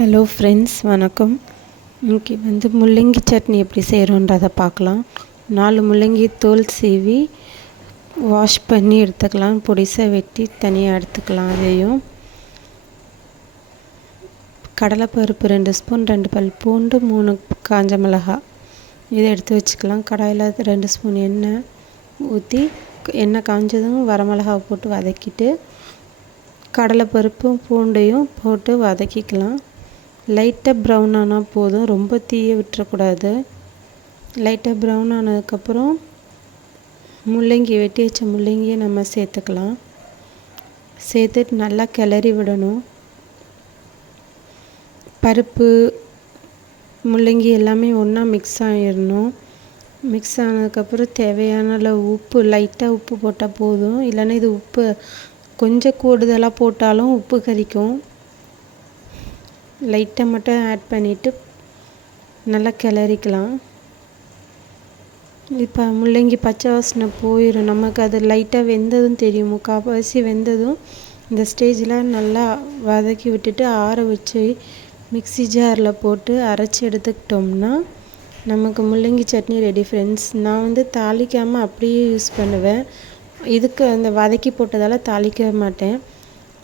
Hello friends, வணக்கம். இன்றைக்கி முள்ளங்கி சட்னி எப்படி செய்கிறோன்றதை பார்க்கலாம். 4 முள்ளங்கி தோல் சீவி வாஷ் பண்ணி எடுத்துக்கலாம். பொடிசாக வெட்டி தனியாக எடுத்துக்கலாம். அதையும் கடலைப்பருப்பு 2 ஸ்பூன், 2 பல் பூண்டு, 3 காஞ்ச மிளகாய் இதை எடுத்து வச்சுக்கலாம். கடாயில் 2 ஸ்பூன் எண்ணெய் ஊற்றி எண்ணெய் காஞ்சதும் வரமிளகாவை போட்டு வதக்கிட்டு கடலைப்பருப்பும் பூண்டையும் போட்டு வதக்கிக்கலாம். லைட்டாக ப்ரௌன் ஆனால் போதும், ரொம்ப தீய விட்டுறக்கூடாது. லைட்டாக ப்ரௌன் ஆனதுக்கப்புறம் வெட்டி வச்ச முள்ளங்கியை நம்ம சேர்த்துக்கலாம். சேர்த்துட்டு நல்லா கிளறி விடணும். பருப்பு முள்ளங்கி எல்லாமே ஒன்றா மிக்ஸ் ஆகிடணும். மிக்ஸ் ஆனதுக்கப்புறம் தேவையான அளவு உப்பு, லைட்டாக உப்பு போட்டால் போதும். இல்லைன்னா இது உப்பு கொஞ்சம் கூடுதலாக போட்டாலும் உப்பு கரிக்கும். லைட்டாக மட்டும் ஆட் பண்ணிவிட்டு நல்லா கிளறிக்கலாம். இப்போ முள்ளங்கி பச்சை வாசனை போயிடும். நமக்கு அது லைட்டாக வெந்ததும் தெரியும். முக்கால்வாசி வெந்ததும் இந்த ஸ்டேஜில் நல்லா வதக்கி விட்டுட்டு ஆற வச்சு மிக்ஸி ஜாரில் போட்டு அரைச்சி எடுத்துக்கிட்டோம்னா நமக்கு முள்ளங்கி சட்னி ரெடி ஃப்ரெண்ட்ஸ். நான் தாளிக்காமல் அப்படியே யூஸ் பண்ணுவேன். இதுக்கு அந்த வதக்கி போட்டதால் தாளிக்க மாட்டேன்.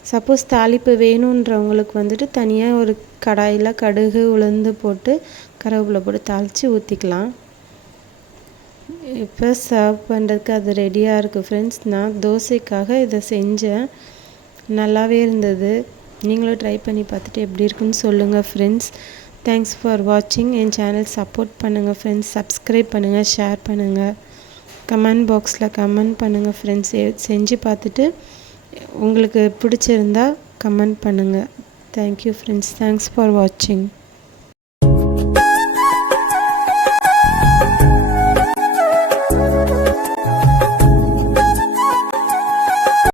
சப்போஸ் தாளிப்பு வேணுன்றவங்களுக்கு தனியாக ஒரு கடாயில் கடுகு, உளுந்து போட்டு கருவேப்பிலை போட்டு தாளித்து ஊற்றிக்கலாம். இப்போ சர்வ் பண்ணுறதுக்கு அது ரெடியாக இருக்குது ஃப்ரெண்ட்ஸ். நான் தோசைக்காக இதை செஞ்சேன். நல்லாவே இருந்தது. நீங்களும் ட்ரை பண்ணி பார்த்துட்டு எப்படி இருக்குன்னு சொல்லுங்கள் ஃப்ரெண்ட்ஸ். தேங்க்ஸ் ஃபார் வாட்சிங். என் சேனல் சப்போர்ட் பண்ணுங்கள் ஃப்ரெண்ட்ஸ். சப்ஸ்கிரைப் பண்ணுங்கள், ஷேர் பண்ணுங்கள், கமெண்ட் பாக்ஸில் கமெண்ட் பண்ணுங்கள் ஃப்ரெண்ட்ஸ். செஞ்சு பார்த்துட்டு உங்களுக்கு பிடிச்சிருந்தா கமெண்ட் பண்ணுங்கள். Thank you friends. தேங்க்ஸ் ஃபார் வாட்சிங்.